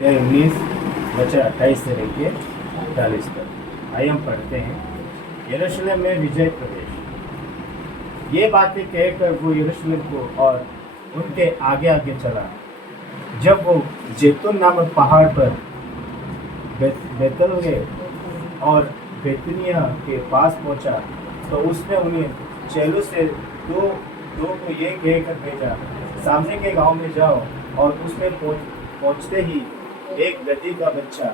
19 बचा 28 से लेके 40 तक। आइए हम पढ़ते हैं। यरूशलेम में विजय प्रवेश। ये बातें कहकर वो यरूशलेम को और उनके आगे आगे चला। जब वो जैतून नामक पहाड़ पर बैतलगे और बेतनिया के पास पहुंचा, तो उसने उन्हें चेलों से दो को ये कहकर भेजा, सामने के गांव में जाओ और उसमें पहुंचते ही एक गधी का बच्चा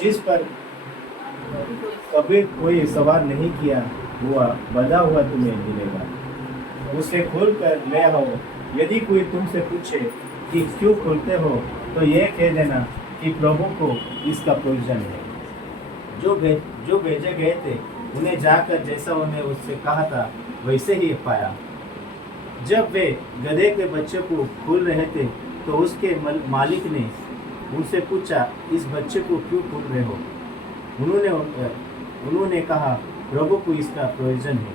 जिस पर कभी कोई सवार नहीं किया हुआ बंधा हुआ तुम्हें मिलेगा। उसे खोल कर ले आओ। यदि कोई तुमसे पूछे कि क्यों खोलते हो, तो ये कह देना कि प्रभु को इसका प्रयोजन है। जो भेजे गए थे उन्हें जाकर जैसा उन्हें उससे कहा था वैसे ही पाया। जब वे गधे के बच्चे को खोल रहे थे, तो उसके मालिक ने उनसे पूछा, इस बच्चे को क्यों खोल रहे हो? उन्होंने कहा, प्रभु को इसका प्रयोजन है।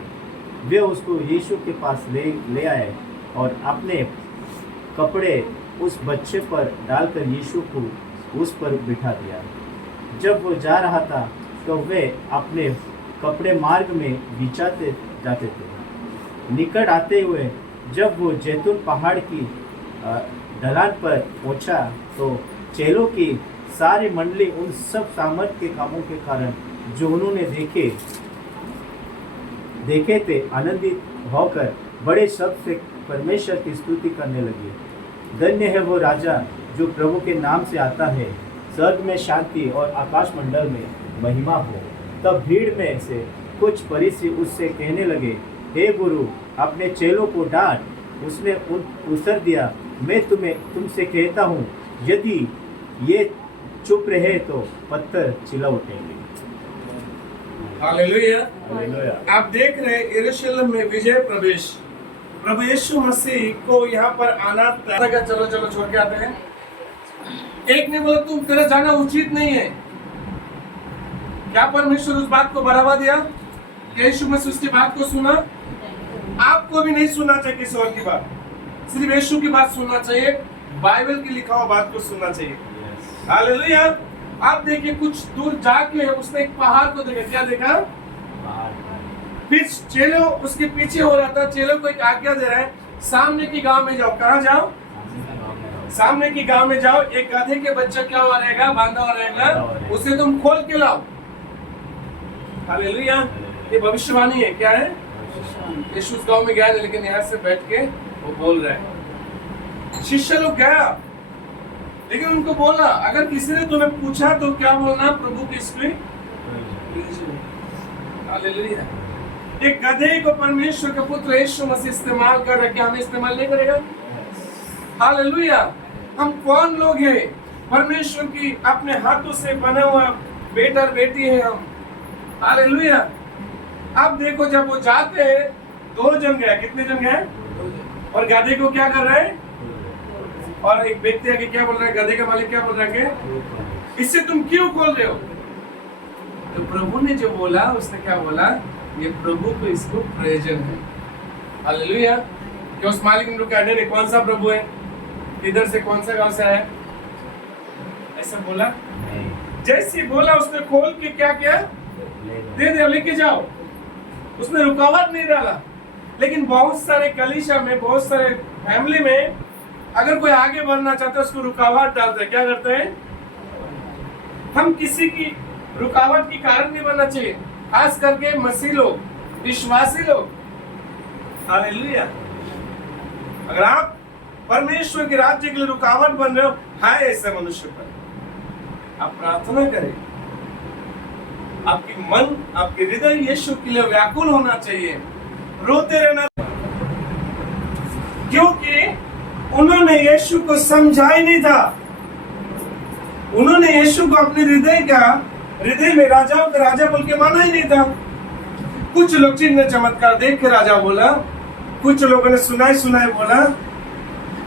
वे उसको यीशु के पास ले आए और अपने कपड़े उस बच्चे पर डालकर यीशु को उस पर बिठा दिया। जब वो जा रहा था, तो वे अपने कपड़े मार्ग में बिछाते जाते थे। निकट आते हुए जब वो जैतून पहाड़ की ढलान पर पहुंचा, तो चेलों की सारी मंडली उन सब सामर्थ के कामों के कारण जो उन्होंने देखे थे आनंदित होकर बड़े शब्द से परमेश्वर की स्तुति करने लगे। धन्य है वो राजा जो प्रभु के नाम से आता है। स्वर्ग में शांति और आकाश मंडल में महिमा हो। तब भीड़ में से कुछ फरीसी उससे कहने लगे, हे गुरु, अपने चेलों को डांट। उसने उत्तर दिया, मैं तुमसे कहता हूँ, यदि ये चुप रहे तो पत्थर चिल्ला उठेंगे। हालेलुया। हालेलुया। आप देख रहे हैं यरूशलेम में विजय प्रवेश। प्रभु यीशु मसीह को यहाँ पर आना था। चलो छोड़ के आते हैं। एक ने बोला, तुम तेरा जाना उचित नहीं है। क्या परमेश्वर उस बात को बढ़ावा दिया? यीशु मसीह उसकी बात को सुना? आपको भी नहीं सुनना चाहिए किसी और की बात, सिर्फ यीशु की बात सुनना चाहिए, बाइबल की लिखा हुआ बात को सुनना चाहिए। हालेलुया। आप देखिए, कुछ दूर जाके उसने एक पहाड़ को देखा। क्या देखा? फिर चेलों उसके पीछे हो रहा था। चेलों को एक आज्ञा दे रहा है, सामने की गांव में जाओ। कहाँ जाओ? सामने की गांव में जाओ। एक गधे के बच्चा क्या हुआ रहेगा? बांधा हुआ रहेगा, उसे तुम खोल के लाओ। हालेलुया। ये भविष्यवाणी है। क्या है? यीशु उस गांव में गया, लेकिन यहाँ से बैठ के वो बोल रहे हैं। शिष्य लोग गया, लेकिन उनको बोला, अगर किसी ने तुम्हें पूछा तो क्या बोलना? प्रभु की स्तुति। हालेलुया। एक गधे को परमेश्वर का पुत्र यीशु मसीह इस्तेमाल कर रहा है, क्या हमें इस्तेमाल नहीं करेगा? हालेलुया। हम कौन लोग हैं? परमेश्वर की अपने हाथों से बना हुआ बेटा और बेटी है हम। हालेलुया। अब देखो, जब वो जाते हैं, 2 जन गए। कितने जन गए? और गधे को क्या कर रहे हैं? और एक व्यक्ति आके क्या बोल रहा है? गधे का मालिक क्या बोल रहा है कि इससे तुम क्यों खोल रहे हो? तो प्रभु ने जो बोला, उसने क्या बोला? ये प्रभु को इसको प्रयोजन है। हालेलुया। क्या उस मालिक ने रुका? नहीं, कौन सा प्रभु है? इधर से कौन सा गांव से आया? ऐसा बोला? जैसे बोला, उसने खोल के क्या किया? दे लेके जाओ। उसने रुकावट नहीं डाला। लेकिन बहुत सारे कलीसिया में, बहुत सारे फैमिली में, अगर कोई आगे बढ़ना चाहता है, उसको रुकावट डालते हैं। क्या करते हैं? हम किसी की रुकावट की कारण नहीं बनना चाहिए, खास करके मसीह लोग, विश्वासी लोग। हालेलुया। अगर आप परमेश्वर के राज्य के लिए रुकावट बन रहे हो, है ऐसे मनुष्य पर, आप प्रार्थना करें। आपकी मन, आपके हृदय यीशु के लिए व्याकुल होना चाहिए, रोते रहना, क्योंकि उन्होंने यीशु को समझा ही नहीं था। उन्होंने यीशु को अपने हृदय में राजाओं का राजा बोल के माना ही नहीं था। कुछ लोग चिन्ह चमत्कार देख के राजा बोला, कुछ लोगों ने सुनाए बोला,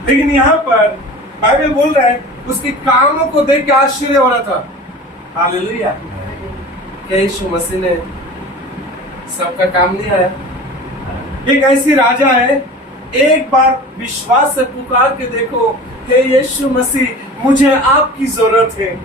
लेकिन यहाँ पर बाइबल बोल रहा है, उसके कामों को देख के आश्चर्य हो रहा था। हालेलुया। क्या यीशु मसीह ने सबका काम नहीं आया? एक ऐसी राजा है, एक बार विश्वास से पुकार के देखो, हे यीशु मसीह, मुझे आपकी जरूरत है।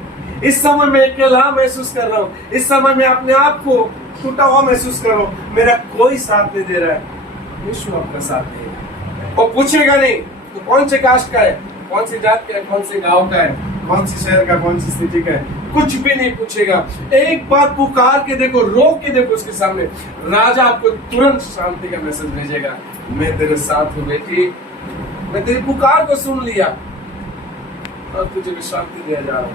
इस समय मैं अकेला महसूस कर रहा हूँ, इस समय मैं अपने आप को टूटा हुआ महसूस कर रहा हूँ, मेरा कोई साथ नहीं दे रहा है। यीशु आपका साथ देगा। वो पूछेगा नहीं तो कौन से कास्ट का है, कौन सी जात का है, कौन से गांव का है, कौन सी शहर का, कौन सी स्थिति का है, कुछ भी नहीं पूछेगा। एक बार पुकार के देखो, रो के देखो उसके सामने, राजा आपको तुरंत शांति का मैसेज भेजेगा। मैं तेरे साथ हूँ बेटी, मैं तेरी पुकार को सुन लिया और तुझे भी शांति दे जा रहा हूँ।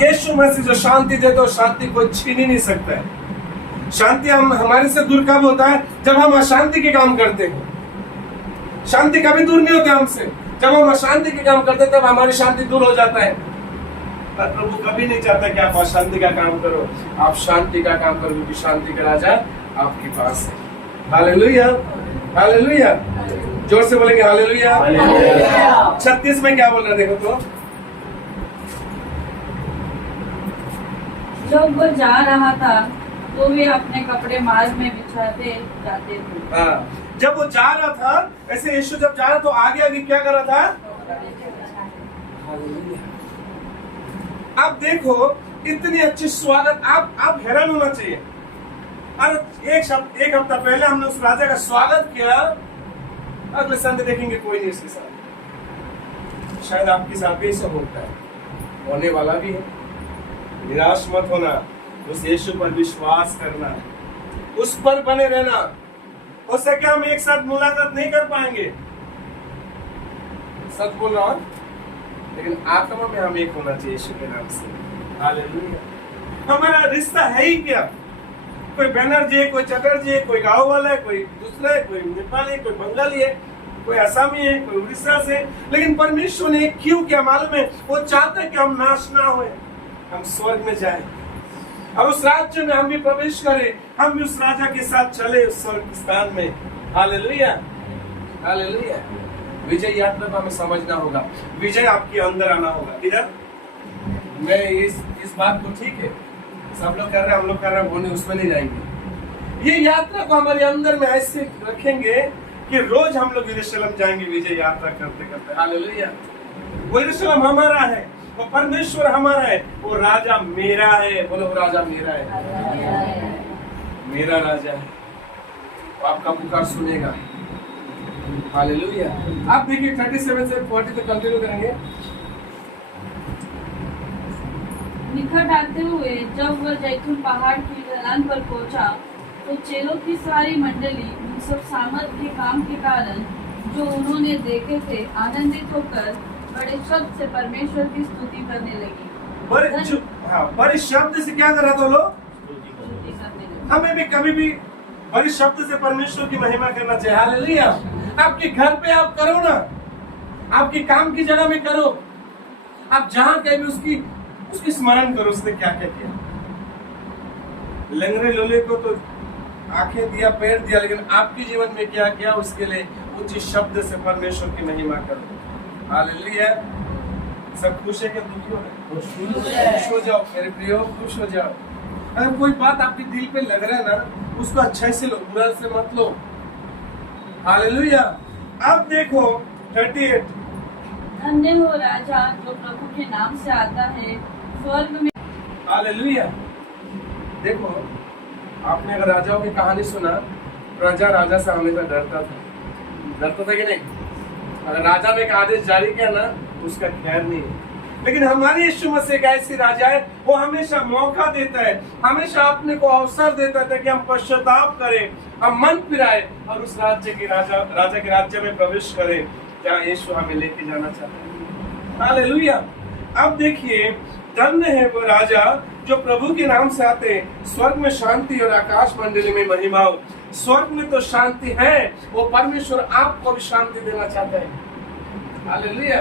यीशु मसीह जो शांति देता है, शांति कोई छीन ही नहीं सकता है। शांति हम हमारे से दूर कब होता है? जब हम अशांति के काम करते हैं। शांति कभी दूर नहीं होता हमसे, जब हम अशांति के काम करते हैं तब हमारी शांति दूर हो जाता है। पर प्रभु कभी नहीं चाहता कि आप अशांति का काम करो, आप शांति का काम करो, क्योंकि शांति का राजा आपके पास है। Hallelujah, hallelujah. जोर से बोलेंगे हालेलुया। 36 में क्या बोल रहा है देखो तो। जब वो जा रहा था तो वे अपने कपड़े मार्ग में बिछाते जाते थे। जब वो जा रहा था, ऐसे यीशु जब जा रहा तो आगे आगे क्या कर रहा था? आप देखो इतनी अच्छी स्वागत, आप हैरान होना चाहिए। और एक हफ्ता पहले हमने उस राजा का स्वागत किया, अगले संडे देखेंगे कोई नहीं इसके साथ। शायद आपके साथ भी ऐसा होता है, होने वाला भी है। निराश मत होना, उस यीशु पर विश्वास करना, उस पर बने रहना। हो सके हम एक साथ मुलाकात नहीं कर पाएंगे, सच बोल रहा हूं, लेकिन आत्मा में हम एक होना चाहिए यीशु के नाम से। हालेलुया। हमारा रिश्ता है ही क्या? कोई बनर्जी है, कोई चटर्जी है, कोई गांव वाला है, कोई दूसरा है, कोई नेपाली है, कोई बंगाली है, कोई असमी है, कोई उड़ीसा से। लेकिन परमेश्वर ने क्यों किया मालूम है? वो चाहता है कि हम नाश ना होए, हम स्वर्ग में जाएं और उस राज्य में हम भी प्रवेश करें, हम भी उस राजा के साथ चले उस स्वर्ग स्थान में। Hallelujah, hallelujah. विजय यात्रा को हमें समझना होगा, विजय आपके अंदर आना होगा। इधर मैं इस बात को, ठीक है सब लोग कर रहे हैं, हम लोग कर रहे हैं, बोलने उसमें नहीं जाएंगे। ये यात्रा को हमारे अंदर में ऐसे रखेंगे कि रोज हम लोग यरूशलेम जाएंगे विजय यात्रा करते करते। हालेलुया। वो यरूशलेम हमारा है, वो परमेश्वर हमारा है, वो राजा मेरा है। बोलो, वो राजा मेरा है, मेरा राजा है, वो आपका पुकार सुनेगा। हालेलुया। आप देखिए 37 से 40 तक कंटिन्यू करेंगे। निकट आते हुए जब वह जैतून पहाड़ की ढलान पर पहुंचा, तो चेलों की सारी मंडली उन सब सामर्थ के काम के कारण जो उन्होंने देखे थे आनंदित होकर बड़े शब्द से परमेश्वर की स्तुति करने लगी। बड़े शब्द से क्या कर रहा था लोग? स्तुति करने लगी। हमें भी कभी भी बड़े शब्द से परमेश्वर की महिमा करना चाहिए। हालेलुया। आपके घर पे आप करो ना, आपके काम की जगह में करो, आप जहां कहीं भी उसकी स्मरण करो, उसने क्या क्या किया। लंगड़े लोले को तो आंखें दिया, पैर दिया, लेकिन आपके जीवन में क्या किया, उसके लिए उच्च शब्द से परमेश्वर की महिमा करो। हालेलुया। सब खुश है क्या? दुखी हो रहे? खुश हो जाओ मेरे प्रियो, खुश हो जाओ। अगर कोई बात आपके दिल पे लग रहा है ना, उसको अच्छे से लो, बुरा से मत लो। हालेलुया। अब देखो 38। धन्य हो राजा जो प्रभु के नाम से आता है स्वर्ग में। हालेलुया। देखो, आपने अगर राजाओं की कहानी सुना, प्रजा राजा से हमेशा डरता था कि नहीं? अगर राजा ने एक आदेश जारी किया ना, उसका खैर नहीं है। लेकिन हमारे यीशु मसीह एक ऐसी राजा है, वो हमेशा मौका देता है, हमेशा अपने को अवसर देता है कि हम पश्चाताप करें, हम मन फिराए और उस राज्य के राजा के राज्य में प्रवेश करें जहाँ यीशु हमें लेके जाना चाहता है। हालेलुया। अब देखिए, धन्य है वो राजा जो प्रभु के नाम से आते हैं, स्वर्ग में शांति और आकाश मंडली में महिमा हो। स्वर्ग में तो शांति है, वो परमेश्वर आपको भी शांति देना चाहता है। हालेलुया।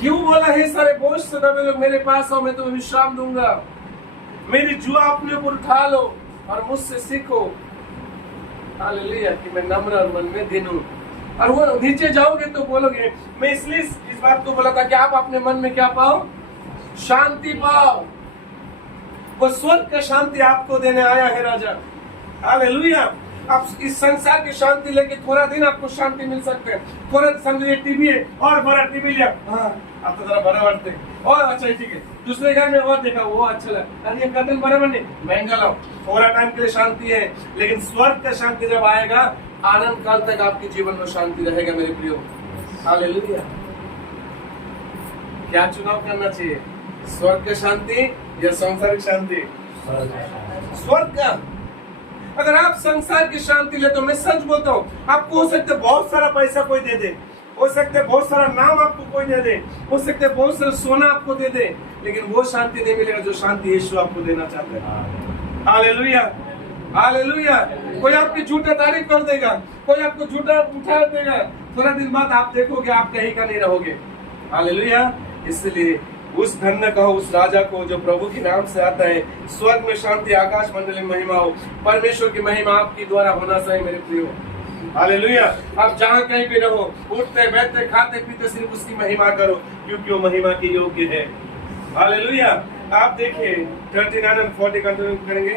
क्यों बोला है सारे बोझ से दबे लोग मेरे पास आओ, मैं तुम्हें विश्राम दूंगा। मेरी जुआ अपने ऊपर उठा लो और मुझसे सीखो। हालेलुया, कि मैं नम्र और मन में दीन हूं। और वो नीचे जाओगे तो बोलोगे, मैं इसलिए इस बात को बोला था कि आप अपने मन में क्या पाओ? शांति पाओ। वो स्वर्ग का शांति आपको देने आया है राजा। हालेलुया। आप इस संसार की शांति लेके थोड़ा दिन आपको शांति मिल सकते हैं, थोड़ा समझो ये टीवी है और बड़ा टीवी लिया, हाँ आप तो जरा बड़ा बढ़ते और अच्छा ठीक है, दूसरे घर में और देखा वो अच्छा लगा, अरे ये कर्तन बराबर नहीं, महंगा लाओ, थोड़ा टाइम के लिए शांति है, लेकिन स्वर्ग का शांति जब आएगा आनंद काल तक आपके जीवन में शांति रहेगा मेरे प्रियो। हालेलुया। क्या चुनाव करना चाहिए, स्वर्ग का शांति या सांसारिक शांति? स्वर्ग का। अगर आप संसार की शांति ले तो मैं सच बोलता हूँ, आपको हो सकता है बहुत सारा पैसा कोई दे दे, हो सकता है बहुत सारा नाम आपको कोई दे दे, हो सकता है बहुत सारा सोना आपको दे दे, लेकिन वो शांति नहीं मिलेगा जो शांति यीशु आपको देना चाहते हैं। Hallelujah, hallelujah. कोई आपकी झूठा तारीफ कर देगा, कोई आपको झूठा उठा देगा, थोड़ा दिन बाद आप देखोगे आप कहीं का नहीं रहोगे। हालेलुया। इसलिए उस धन्य का हो, उस राजा को जो प्रभु के नाम से आता है, स्वर्ग में शांति, आकाश मंडल में महिमा हो, परमेश्वर की महिमा आपकी द्वारा होना चाहिए मेरे प्रियो। हालेलुया। आप जहाँ कहीं भी रहो, उठते बैठते खाते पीते सिर्फ उसकी महिमा करो, क्योंकि वो महिमा की योग्य है। हालेलुया। आप देखिए 39 और 40 कंटिन्यू करेंगे।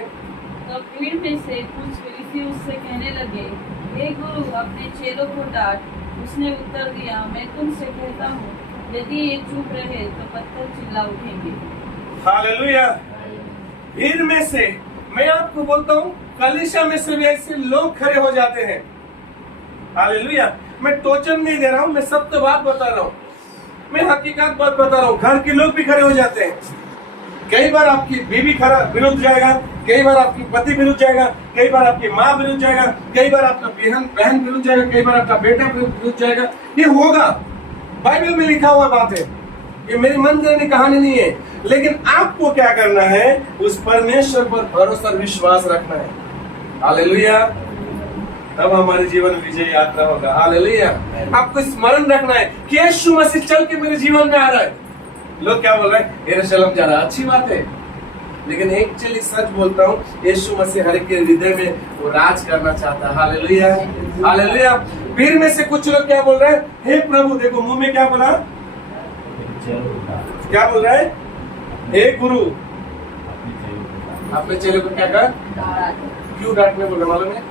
तो भीड़ में से कुछ फरीसी उससे कहने लगे, हे गुरु अपने चेलों को डांट। उसने उत्तर दिया, मैं तुमसे कहता हूँ यदि ये चुप रहे तो पत्थर चिल्ला उठेंगे। हालेलुया। भीड़ में से मैं आपको बोलता हूँ, कलीसिया में से भी ऐसे लोग खड़े हो जाते हैं। हालेलुया। मैं टोचन नहीं दे रहा हूँ, मैं सत्य बात बता रहा हूँ, मैं हकीकत बात बता रहा हूँ। घर के लोग भी खड़े हो जाते हैं। कई बार आपकी बीवी खरा विरुद्ध जाएगा, कई बार आपकी पति विरुद्ध जाएगा, कई बार आपकी माँ विरुद्ध जाएगा, कई बार आपका बहन विरुद्ध जाएगा, कई बार आपका बेटा विरुद्ध जाएगा। ये होगा, बाइबल में लिखा हुआ बात है, ये मेरी मन की कहानी नहीं है। लेकिन आपको क्या करना है, उस परमेश्वर पर भरोसा और विश्वास रखना है। हालेलुया। तब हमारे जीवन में विजय यात्रा होगा। हालेलुया। आपको स्मरण रखना है कि यीशु मसीह चल के मेरे जीवन में आ रहा है। लोग क्या बोल रहे हैं, यरूशलेम जा रहा है, अच्छी बात है, लेकिन एक्चुअली सच बोलता हूँ, यीशु मसीह हर एक के हृदय में वो राज करना चाहता है। Hallelujah, hallelujah. भीड़ में से कुछ लोग क्या बोल रहे हैं, हे प्रभु, देखो मुंह में क्या बोला, क्या बोल रहा है, हे गुरु अपने चेले को क्या कहा, क्यों डांटने बोल रहा मालूम है,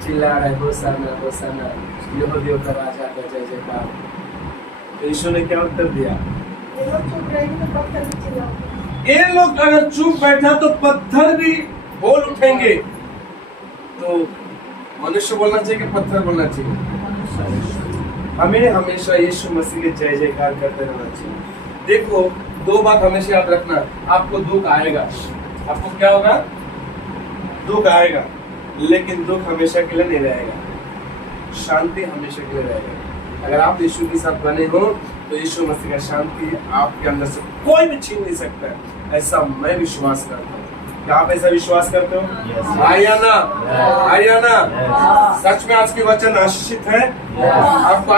चिल्ला रहा है, होशाना होशाना, यहूदियों का राजा का जय जयकार। यीशु ने क्या उत्तर दिया, ये लोग अगर चुप बैठा तो पत्थर भी बोल उठेंगे। तो मनुष्य बोलना चाहिए कि पत्थर बोलना चाहिए? हमें हमेशा यीशु मसीह के जय जयकार करते रहना चाहिए। देखो, दो बात हमेशा याद रखना, आपको दुख आएगा, आपको क्या होगा, दुख आएगा, लेकिन दुख हमेशा के लिए नहीं रहेगा, शांति हमेशा के लिए रहेगा। अगर आप यीशु के साथ बने हो तो यीशु मसीह का शांति आपके अंदर से कोई भी छीन नहीं सकता है। ऐसा मैं विश्वास करता हूँ। क्या आप ऐसा विश्वास करते हो? आयाना, आयाना। सच में आज के वचन आशीषित है, आपको